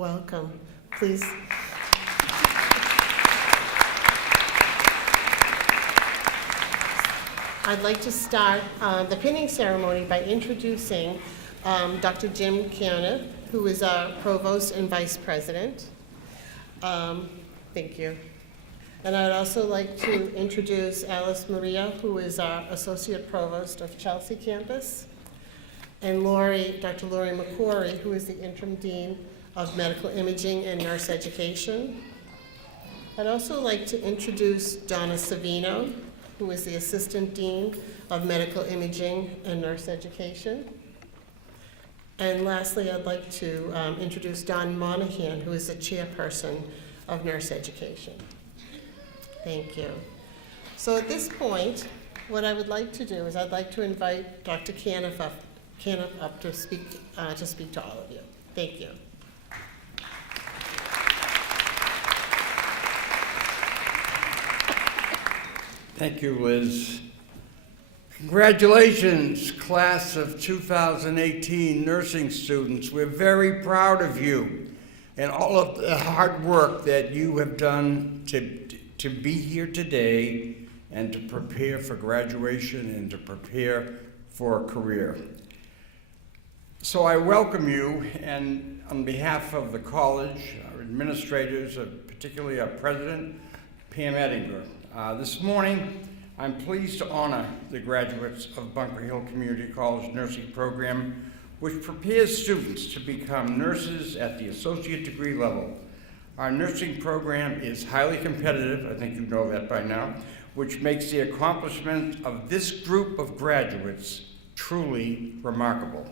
Welcome. Please. I'd like to start the pinning ceremony by introducing Dr. Jim Kiana, who is our Provost and Vice President. Thank you. And I'd also like to introduce Alice Maria, who is our Associate Provost of Chelsea Campus, and Dr. Lori McCory, who is the Interim Dean of Medical Imaging and Nurse Education. I'd also like to introduce Donna Savino, who is the Assistant Dean of Medical Imaging and Nurse Education. And lastly, I'd like to introduce Don Monahan, who is the Chairperson of Nurse Education. Thank you. So at this point, what I would like to do is I'd like to invite Dr. Caniff up to speak to all of you. Thank you. Thank you, Liz. Congratulations, class of 2018 nursing students. We're very proud of you and all of the hard work that you have done to be here today and to prepare for graduation and to prepare for a career. So I welcome you, and on behalf of the college, our administrators, particularly our president, Pam Ettinger, this morning I'm pleased to honor the graduates of Bunker Hill Community College nursing program, which prepares students to become nurses at the associate degree level. Our nursing program is highly competitive, I think you know that by now, which makes the accomplishment of this group of graduates truly remarkable.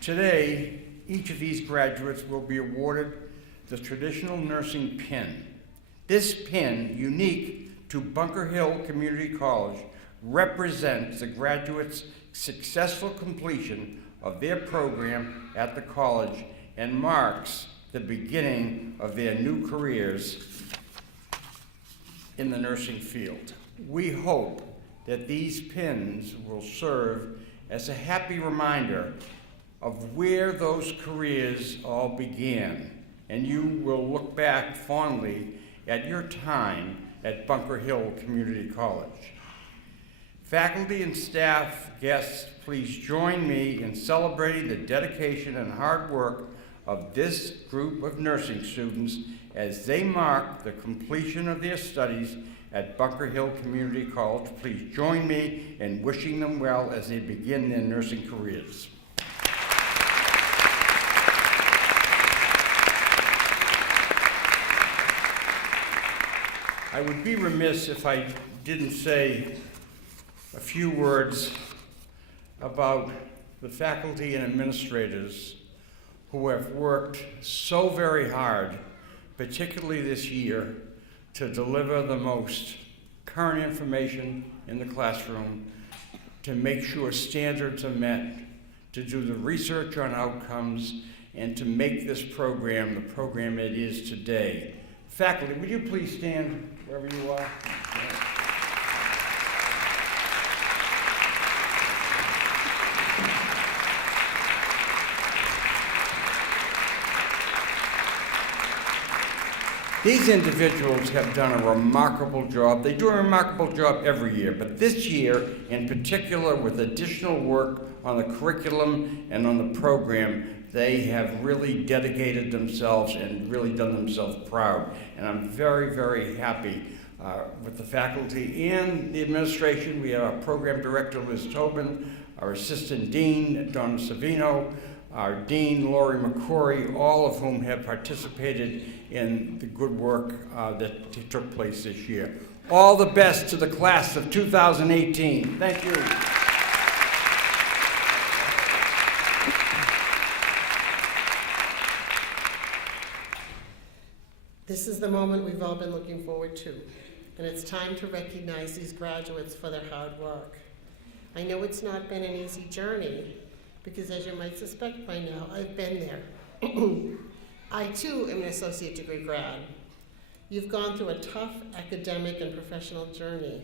Today, each of these graduates will be awarded the traditional nursing pin. This pin, unique to Bunker Hill Community College, represents the graduates' successful completion of their program at the college and marks the beginning of their new careers in the nursing field. We hope that these pins will serve as a happy reminder of where those careers all began, and you will look back fondly at your time at Bunker Hill Community College. Faculty and staff, guests, please join me in celebrating the dedication and hard work of this group of nursing students as they mark the completion of their studies at Bunker Hill Community College. Please join me in wishing them well as they begin their nursing careers. I would be remiss if I didn't say a few words about the faculty and administrators who have worked so very hard, particularly this year, to deliver the most current information in the classroom, to make sure standards are met, to do the research on outcomes, and to make this program the program it is today. Faculty, would you please stand wherever you are? These individuals have done a remarkable job. They do a remarkable job every year, but this year in particular, with additional work on the curriculum and on the program, they have really dedicated themselves and really done themselves proud. And I'm very, very happy with the faculty and the administration. We have our program director, Liz Tobin, our assistant dean, Donna Savino, our dean, Lori McCory, all of whom have participated in the good work that took place this year. All the best to the class of 2018. Thank you. This is the moment we've all been looking forward to, and it's time to recognize these graduates for their hard work. I know it's not been an easy journey, because as you might suspect by now, I've been there. I too am an associate degree grad. You've gone through a tough academic and professional journey,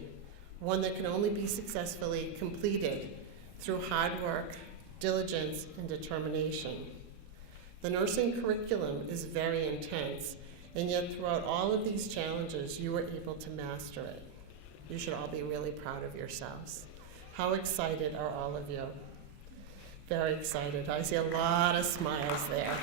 one that can only be successfully completed through hard work, diligence, and determination. The nursing curriculum is very intense, and yet throughout all of these challenges, you were able to master it. You should all be really proud of yourselves. How excited are all of you? Very excited. I see a lot of smiles there.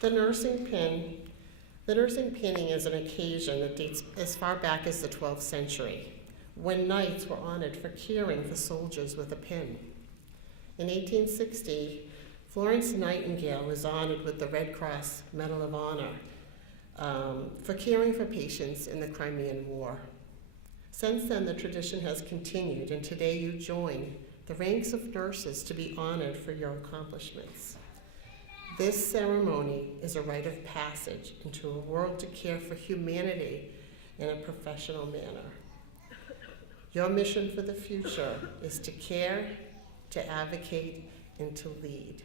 The nursing pinning is an occasion that dates as far back as the 12th century, when knights were honored for caring for soldiers with a pin. In 1860, Florence Nightingale was honored with the Red Cross Medal of Honor for caring for patients in the Crimean War. Since then, the tradition has continued, and today you join the ranks of nurses to be honored for your accomplishments. This ceremony is a rite of passage into a world to care for humanity in a professional manner. Your mission for the future is to care, to advocate, and to lead.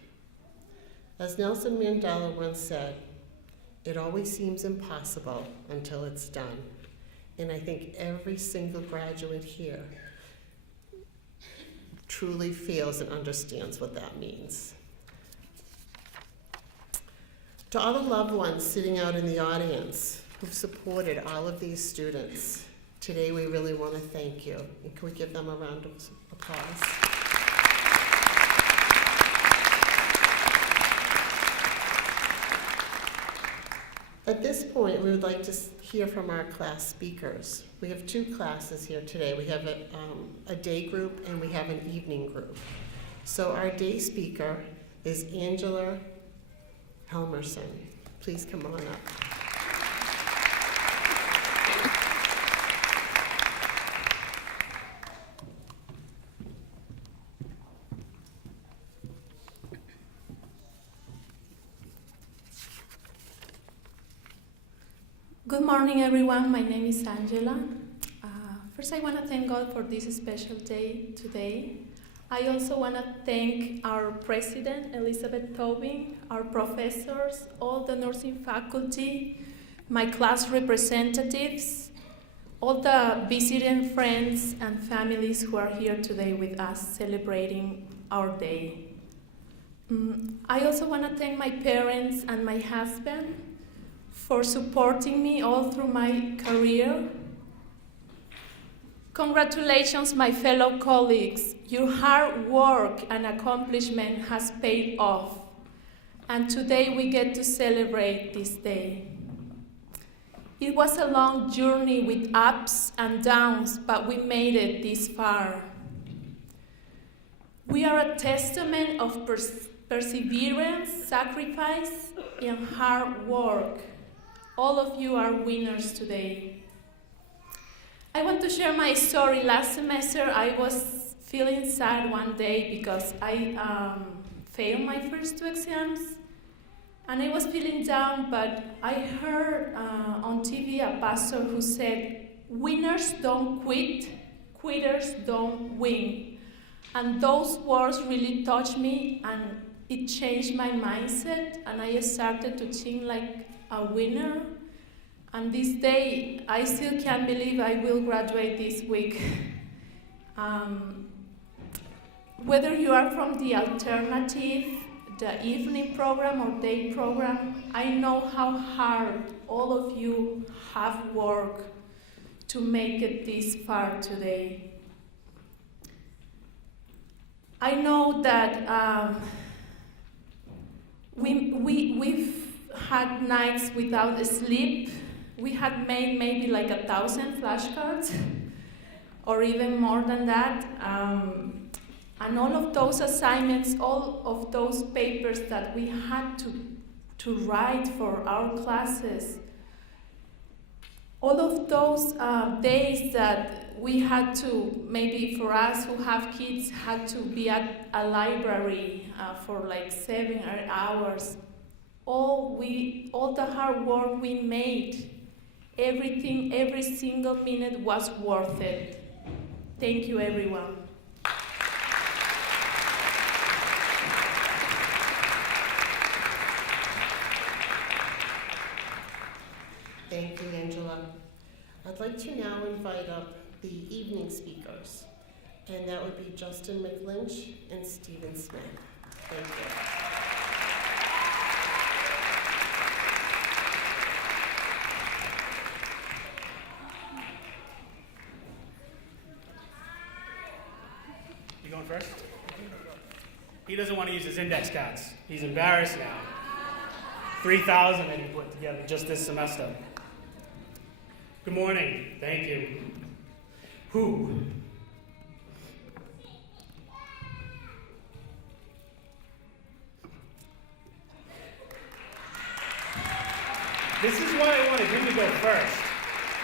As Nelson Mandela once said, "It always seems impossible until it's done." And I think every single graduate here truly feels and understands what that means. To all the loved ones sitting out in the audience who've supported all of these students, today we really want to thank you. And can we give them a round of applause? At this point, we would like to hear from our class speakers. We have two classes here today. We have a day group and we have an evening group. So our day speaker is Angela Helmerson. Please come on up. Good morning, everyone. My name is Angela. First, I want to thank God for this special day today. I also want to thank our president, Elizabeth Tobin, our professors, all the nursing faculty, my class representatives, all the visiting friends and families who are here today with us celebrating our day. I also want to thank my parents and my husband for supporting me all through my career. Congratulations, my fellow colleagues. Your hard work and accomplishment has paid off. And today we get to celebrate this day. It was a long journey with ups and downs, but we made it this far. We are a testament of perseverance, sacrifice, and hard work. All of you are winners today. I want to share my story. Last semester, I was feeling sad one day because I failed my first two exams, and I was feeling down, but I heard on TV a pastor who said, "Winners don't quit, quitters don't win." And those words really touched me, and it changed my mindset, and I started to think like a winner. And this day, I still can't believe I will graduate this week. Whether you are from the alternative, the evening program or day program, I know how hard all of you have worked to make it this far today. I know that we've had nights without sleep. We had made maybe like 1,000 flashcards, or even more than that. And all of those assignments, all of those papers that we had to write for our classes, all of those days that we had to, maybe for us who have kids, had to be at a library for like 7 hours. All the hard work we made, everything, every single minute was worth it. Thank you, everyone. I'd like to now invite up the evening speakers, and that would be Justin McLynch and Stephen Smith. Thank you. You going first? He doesn't want to use his index cards. He's embarrassed now. 3,000 that he put together just this semester. Good morning. Thank you. Who? This is why I wanted him to go first.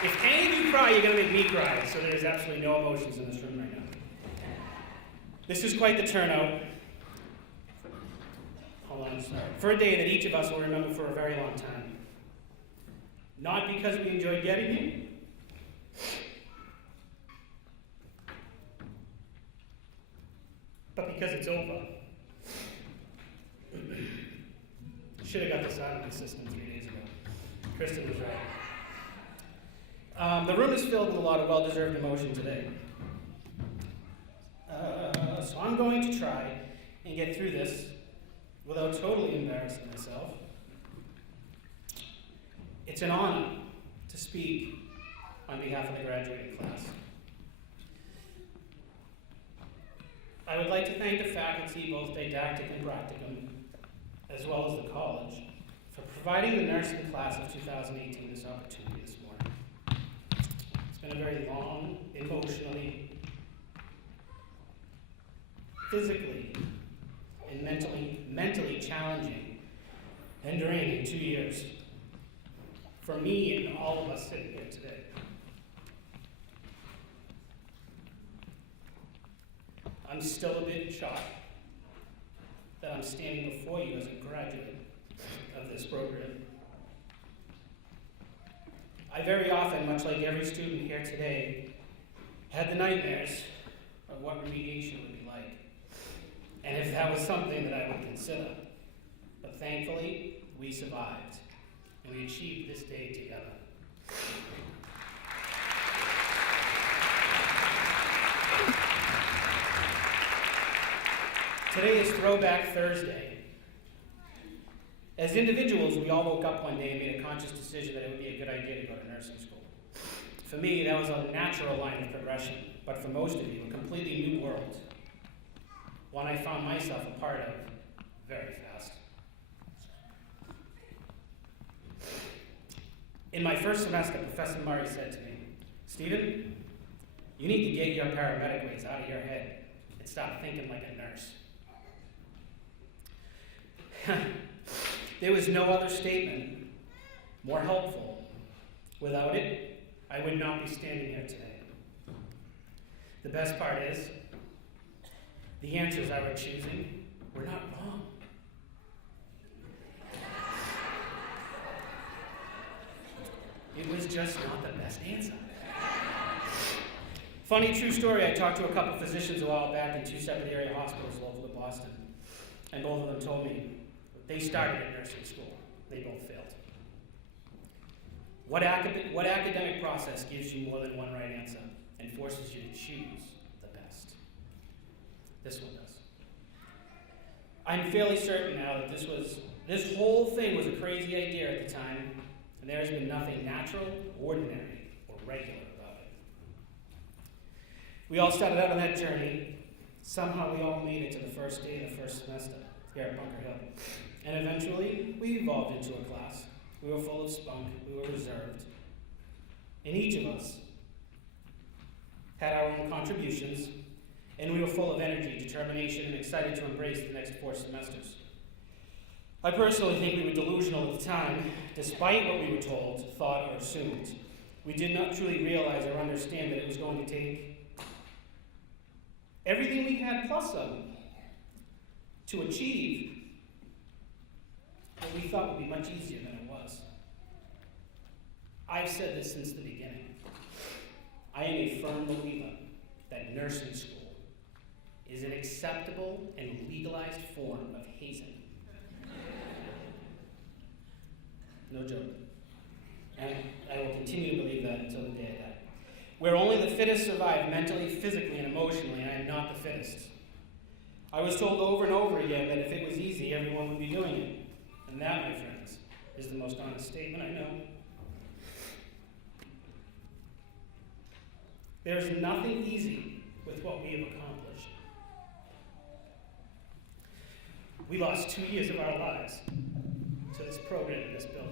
If any of you cry, you're going to make me cry, so there's absolutely no emotions in this room right now. This is quite the turnout. Hold on, sorry. For a day that each of us will remember for a very long time. Not because we enjoyed getting here, but because it's over. Should have got this out of my system 3 days ago. Kristen was right. The room is filled with a lot of well-deserved emotion today. So I'm going to try and get through this without totally embarrassing myself. It's an honor to speak on behalf of the graduating class. I would like to thank the faculty, both didactic and practicum, as well as the college, for providing the nursing class of 2018 this opportunity this morning. It's been a very long, emotionally, physically, and mentally challenging and draining 2 years for me and all of us sitting here today. I'm still a bit shocked that I'm standing before you as a graduate of this program. I very often, much like every student here today, had the nightmares of what remediation would be like, and if that was something that I would consider. But thankfully, we survived, and we achieved this day together. Today is Throwback Thursday. As individuals, we all woke up one day and made a conscious decision that it would be a good idea to go to nursing school. For me, that was a natural line of progression, but for most of you, a completely new world. One I found myself a part of very fast. In my first semester, Professor Murray said to me, "Stephen, you need to get your paramedic ways out of your head and stop thinking like a nurse." There was no other statement more helpful. Without it, I would not be standing here today. The best part is, the answers I were choosing were not wrong. It was just not the best answer. Funny true story, I talked to a couple physicians a while back in 2 separate area hospitals local to Boston, and both of them told me they started at nursing school. They both failed. What academic process gives you more than one right answer and forces you to choose the best? This one does. I'm fairly certain now that this whole thing was a crazy idea at the time, and there has been nothing natural, ordinary, or regular about it. We all started out on that journey. Somehow we all made it to the first day of the first semester here at Bunker Hill. And eventually, we evolved into a class. We were full of spunk, we were reserved. And each of us had our own contributions, and we were full of energy, determination, and excited to embrace the next 4 semesters. I personally think we were delusional at the time, despite what we were told, thought, or assumed. We did not truly realize or understand that it was going to take everything we had plus some to achieve what we thought would be much easier than it was. I've said this since the beginning. I am a firm believer that nursing school is an acceptable and legalized form of hazing. No joke. And I will continue to believe that until the day I die. fittest survive mentally, physically, and emotionally, and I am not the fittest. I was told over and over again that if it was easy, everyone would be doing it. And that, my friends, is the most honest statement I know. There's nothing easy with what we have accomplished. We lost 2 years of our lives to this program in this building.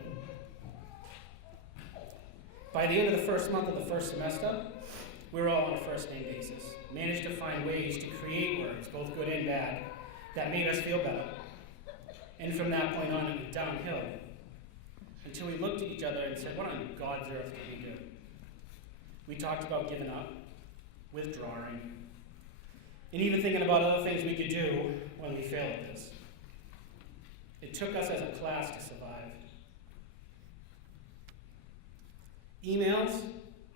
By the end of the first month of the first semester, we were all on a first-name basis, managed to find ways to create words, both good and bad, that made us feel better. And from that point on, it went downhill, until we looked at each other and said, what on God's earth can we do? We talked about giving up, withdrawing, and even thinking about other things we could do when we fail at this. It took us as a class to survive. Emails,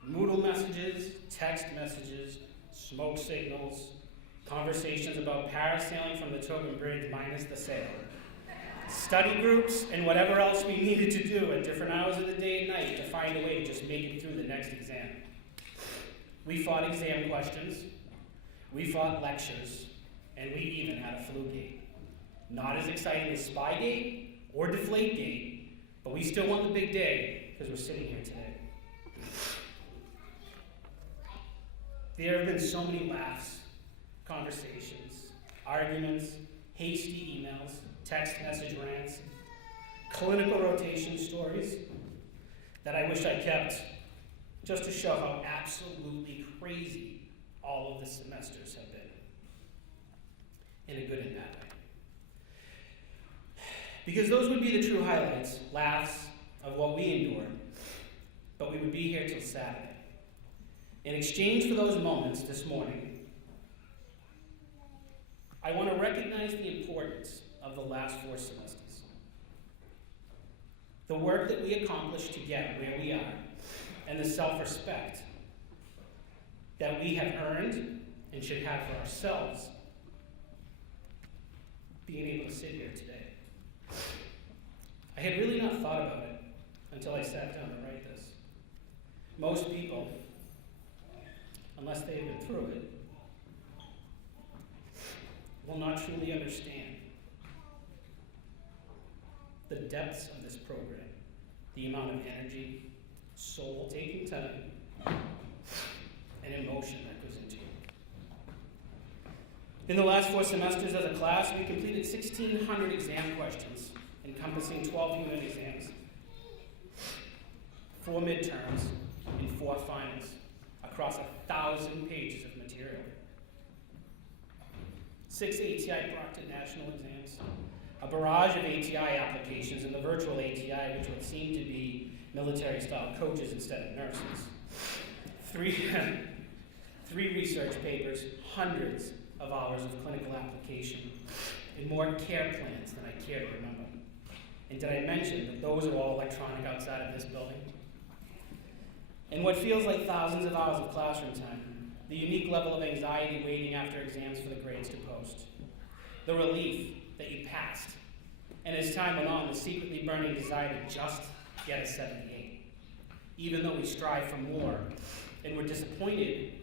Moodle messages, text messages, smoke signals, conversations about parasailing from the Tobin Bridge minus the sail, study groups, and whatever else we needed to do at different hours of the day and night to find a way to just make it through the next exam. We fought exam questions, we fought lectures, and we even had a flu gate. Not as exciting as Spygate or Deflategate, but we still won the big day because we're sitting here today. There have been so many laughs, conversations, arguments, hasty emails, text message rants, clinical rotation stories that I wish I kept just to show how absolutely crazy all of the semesters have been, in a good and bad way. Because those would be the true highlights, laughs of what we endured, but we would be here till Saturday. In exchange for those moments this morning, I want to recognize the importance of the last 4 semesters. The work that we accomplished to get where we are, and the self-respect that we have earned and should have for ourselves, being able to sit here today. I had really not thought about it until I sat down to write this. Most people, unless they've been through it, will not truly understand the depths of this program, the amount of energy, soul-taking time, and emotion that goes into it. In the last 4 semesters as a class, we completed 1,600 exam questions, encompassing 12 unit exams, 4 midterms, and 4 finals, across 1,000 pages of material. 6 ATI proctored national exams, a barrage of ATI applications, and the virtual ATI, which would seem to be military-style coaches instead of nurses. 3 research papers, hundreds of hours of clinical application, and more care plans than I care to remember. And did I mention that those are all electronic outside of this building? And what feels like thousands of hours of classroom time, the unique level of anxiety waiting after exams for the grades to post, the relief that you passed, and as time went on, the secretly burning desire to just get a 78, even though we strive for more and were disappointed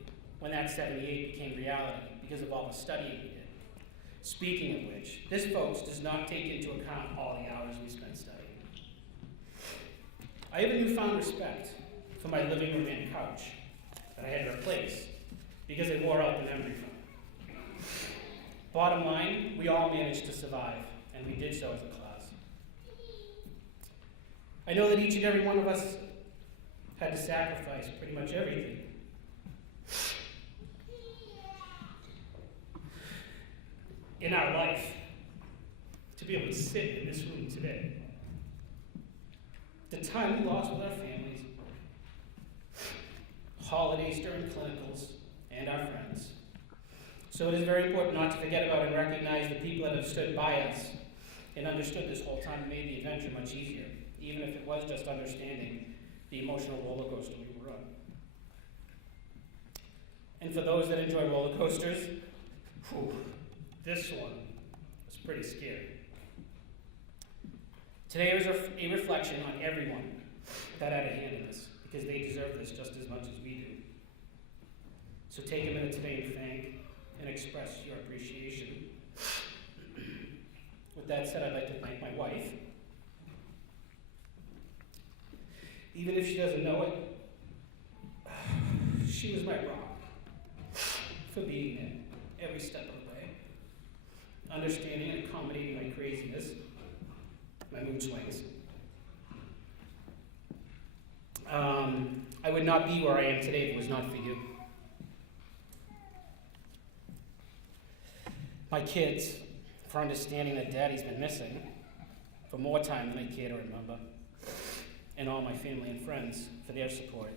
when that 78 became reality because of all the studying we did. Speaking of which, this, folks, does not take into account all the hours we spent studying. I have a newfound respect for my living room and couch that I had to replace because it wore out the memory foam. Bottom line, we all managed to survive, and we did so as a class. I know that each and every one of us had to sacrifice pretty much everything in our life to be able to sit in this room today. The time we lost with our families, holidays during clinicals, and our friends. So it is very important not to forget about and recognize the people that have stood by us and understood this whole time and made the adventure much easier, even if it was just understanding the emotional roller coaster we were on. And for those that enjoy roller coasters, this one was pretty scary. Today is a reflection on everyone that had a hand in this, because they deserve this just as much as we do. So take a minute today and thank and express your appreciation. With that said, I'd like to thank my wife. Even if she doesn't know it, she was my rock for being there every step of the way, understanding and accommodating my craziness, my mood swings. I would not be where I am today if it was not for you. My kids, for understanding that Daddy's been missing for more time than I care to remember, and all my family and friends for their support,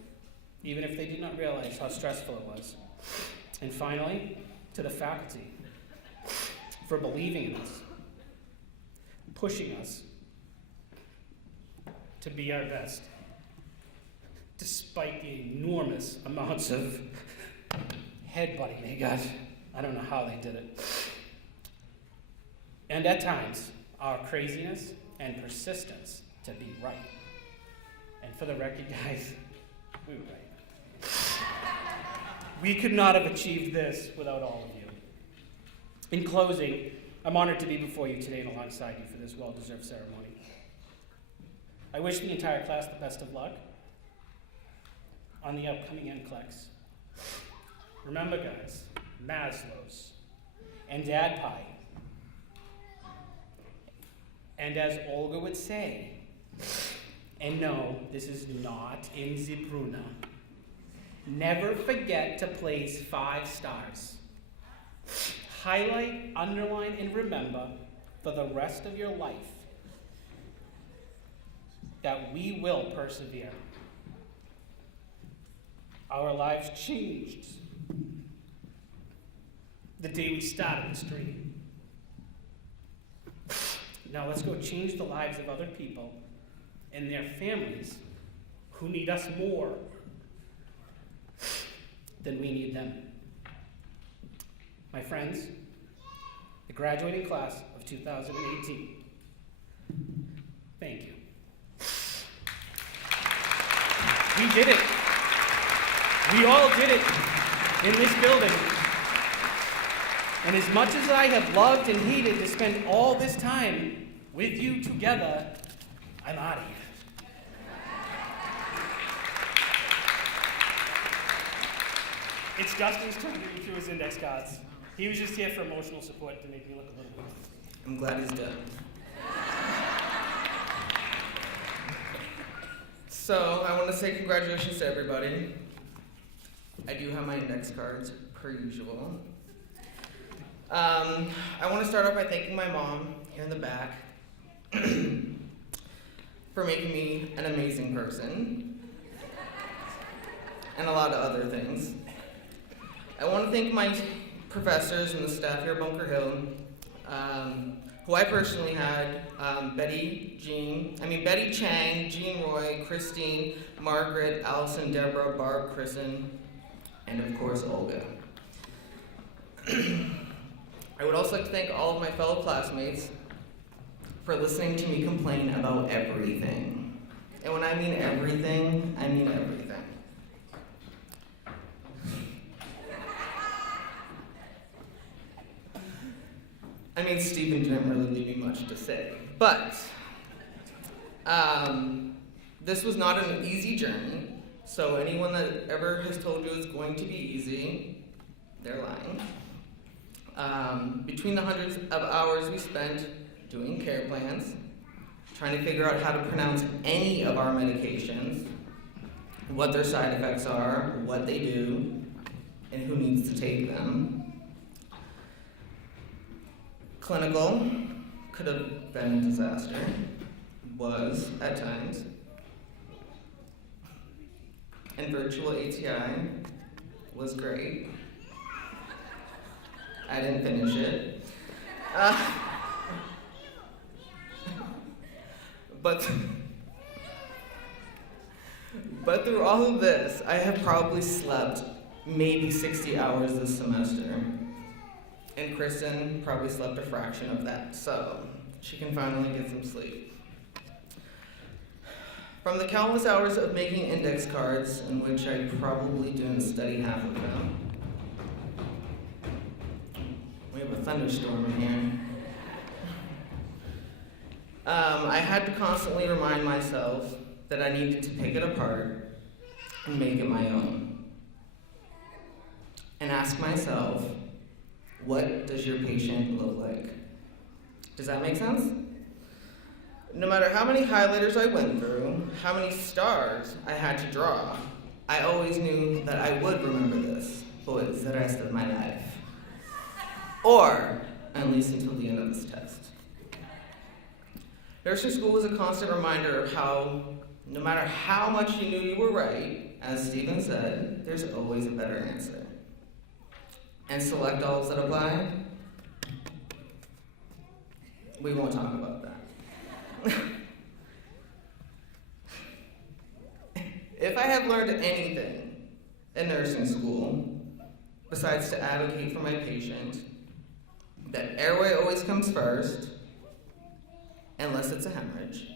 even if they did not realize how stressful it was. And finally, to the faculty, for believing in us, pushing us to be our best, despite the enormous amounts of headbutting they got. I don't know how they did it. And at times, our craziness and persistence to be right. And for the record, guys, we were right. We could not have achieved this without all of you. In closing, I'm honored to be before you today and alongside you for this well-deserved ceremony. I wish the entire class the best of luck on the upcoming NCLEX. Remember, guys, Maslow's and Dad Pie. And as Olga would say, and no, this is not in Zebruna, never forget to place 5 stars. Highlight, underline, and remember for the rest of your life that we will persevere. Our lives changed the day we started this dream. Now let's go change the lives of other people and their families who need us more than we need them. My friends, the graduating class of 2018, thank you. We did it. We all did it in this building. And as much as I have loved and hated to spend all this time with you together, I'm out of here. It's Dustin's turn to read through his index cards. He was just here for emotional support to make me look a little weak. I'm glad he's done. So, I want to say congratulations to everybody. I do have my index cards, per usual. I want to start off by thanking my mom, here in the back, for making me an amazing person, and a lot of other things. I want to thank my professors and the staff here at Bunker Hill, who I personally had, Betty Chang, Jean Roy, Christine, Margaret, Allison, Deborah, Barb, Kristen, and of course, Olga. I would also like to thank all of my fellow classmates for listening to me complain about everything. And when I mean everything, I mean everything. I mean, Stephen didn't really leave me much to say. But this was not an easy journey. So anyone that ever has told you it's going to be easy, they're lying. Between the hundreds of hours we spent doing care plans, trying to figure out how to pronounce any of our medications, what their side effects are, what they do, and who needs to take them. Clinical could have been a disaster, was at times. And virtual ATI was great. I didn't finish it. But through all of this, I have probably slept maybe 60 hours this semester. And Kristen probably slept a fraction of that, so she can finally get some sleep. From the countless hours of making index cards, in which I probably didn't study half of them, thunderstorm in here. I had to constantly remind myself that I needed to pick it apart and make it my own. And ask myself, what does your patient look like? Does that make sense? No matter how many highlighters I went through, how many stars I had to draw, I always knew that I would remember this for the rest of my life. Or at least until the end of this test. Nursing school was a constant reminder of how, no matter how much you knew you were right, as Stephen said, there's always a better answer. And select alls that apply, we won't talk about that. If I have learned anything in nursing school, besides to advocate for my patient, that airway always comes first, unless it's a hemorrhage.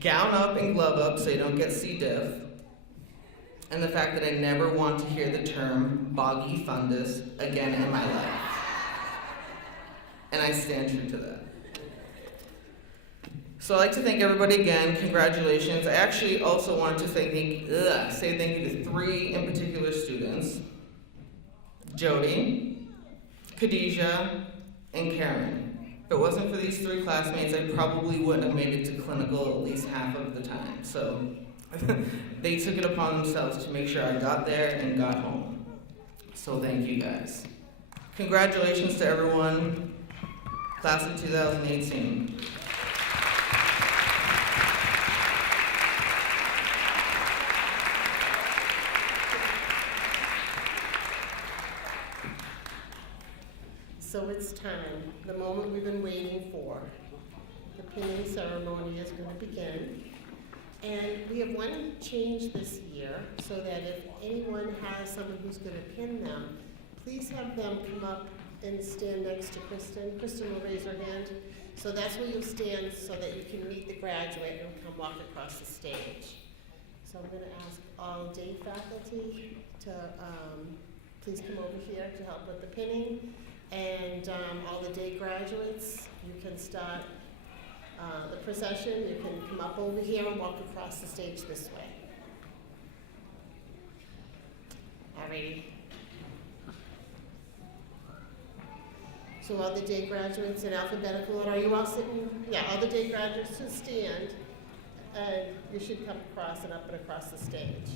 Gown up and glove up so you don't get C. diff. And the fact that I never want to hear the term boggy fundus again in my life. And I stand true to that. So I'd like to thank everybody again. Congratulations. I actually also wanted to say thank you to 3 in particular students. Jody, Khadijah, and Karen. If it wasn't for these 3 classmates, I probably wouldn't have made it to clinical at least half of the time. So they took it upon themselves to make sure I got there and got home. So thank you guys. Congratulations to everyone, class of 2018. So it's time, the moment we've been waiting for. The pinning ceremony is going to begin. And we have one change this year, so that if anyone has someone who's going to pin them, please have them come up and stand next to Kristen. Kristen will raise her hand. So that's where you'll stand so that you can meet the graduate and come walk across the stage. So I'm going to ask all day faculty to please come over here to help with the pinning. And all the day graduates, you can start the procession. You can come up over here and walk across the stage this way. Alrighty. So all the day graduates in alphabetical order, are you all sitting? Yeah, all the day graduates should stand. And you should come across and up and across the stage.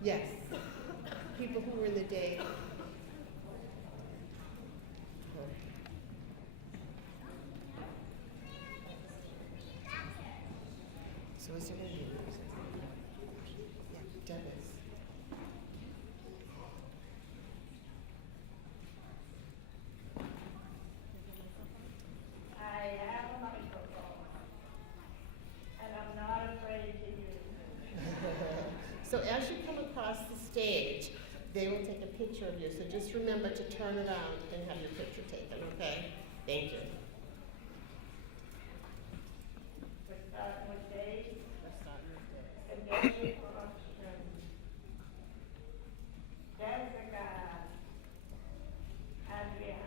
Yes, people who were in the day. So is there any? Yeah, Dennis. I have a microphone, and I'm not afraid to use it. So as you come across the stage, they will take a picture of you. So just remember to turn around and have your picture taken, okay? Thank you. We're starting with Dave, Let's start with Dennis. and Dave Austin. Jessica, Adriana.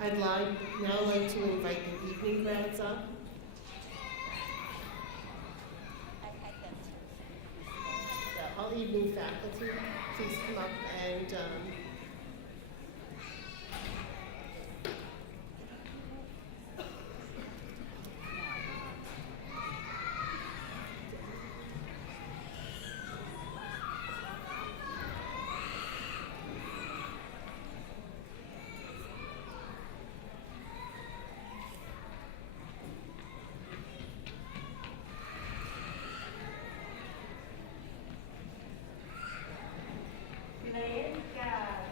I'd now like to invite the evening grads up. Yeah, all evening faculty, please come up and Let's go.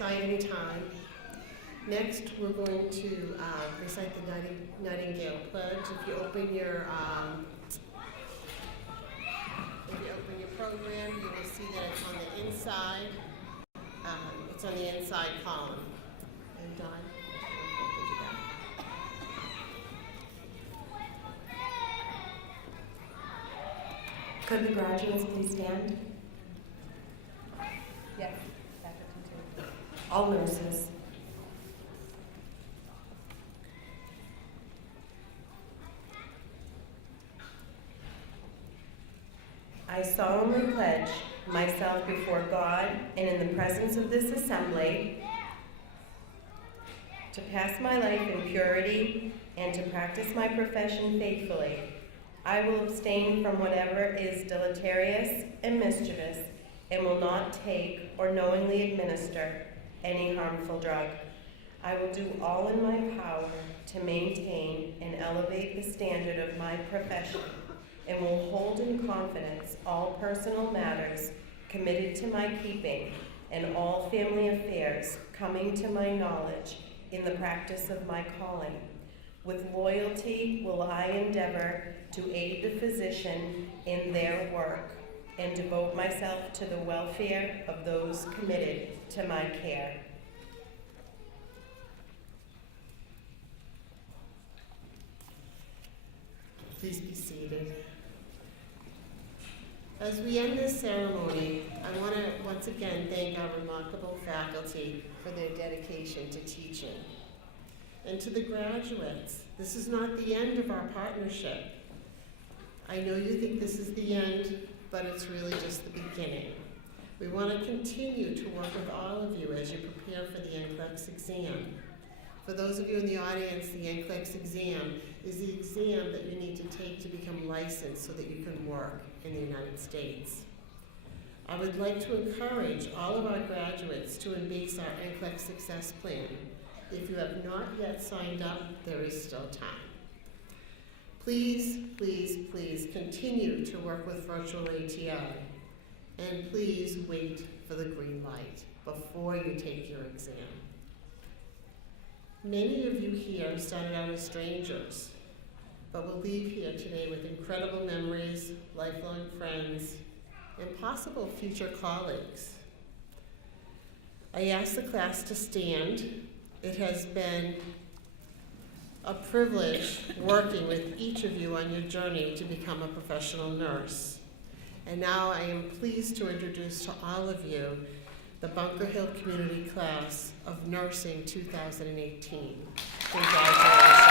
exciting time. Next, we're going to recite the Nightingale Pledge. If you open your program, you will see that it's on the inside. It's on the inside column. And Don, you can do that. Could the graduates please stand? Yes, faculty too. All nurses. I solemnly pledge myself before God and in the presence of this assembly to pass my life in purity and to practice my profession faithfully. I will abstain from whatever is deleterious and mischievous and will not take or knowingly administer any harmful drug. I will do all in my power to maintain and elevate the standard of my profession and will hold in confidence all personal matters committed to my keeping and all family affairs coming to my knowledge in the practice of my calling. With loyalty will I endeavor to aid the physician in their work and devote myself to the welfare of those committed to my care. Please be seated. As we end this ceremony, I want to once again thank our remarkable faculty for their dedication to teaching. And to the graduates, this is not the end of our partnership. I know you think this is the end, but it's really just the beginning. We want to continue to work with all of you as you prepare for the NCLEX exam. For those of you in the audience, the NCLEX exam is the exam that you need to take to become licensed so that you can work in the United States. I would like to encourage all of our graduates to embrace our NCLEX success plan. If you have not yet signed up, there is still time. Please, please, please continue to work with virtual ATI, and please wait for the green light before you take your exam. Many of you here started out as strangers, but will leave here today with incredible memories, lifelong friends, and possible future colleagues. I ask the class to stand. It has been a privilege working with each of you on your journey to become a professional nurse. And now I am pleased to introduce to all of you the Bunker Hill Community Class of Nursing 2018. Congratulations.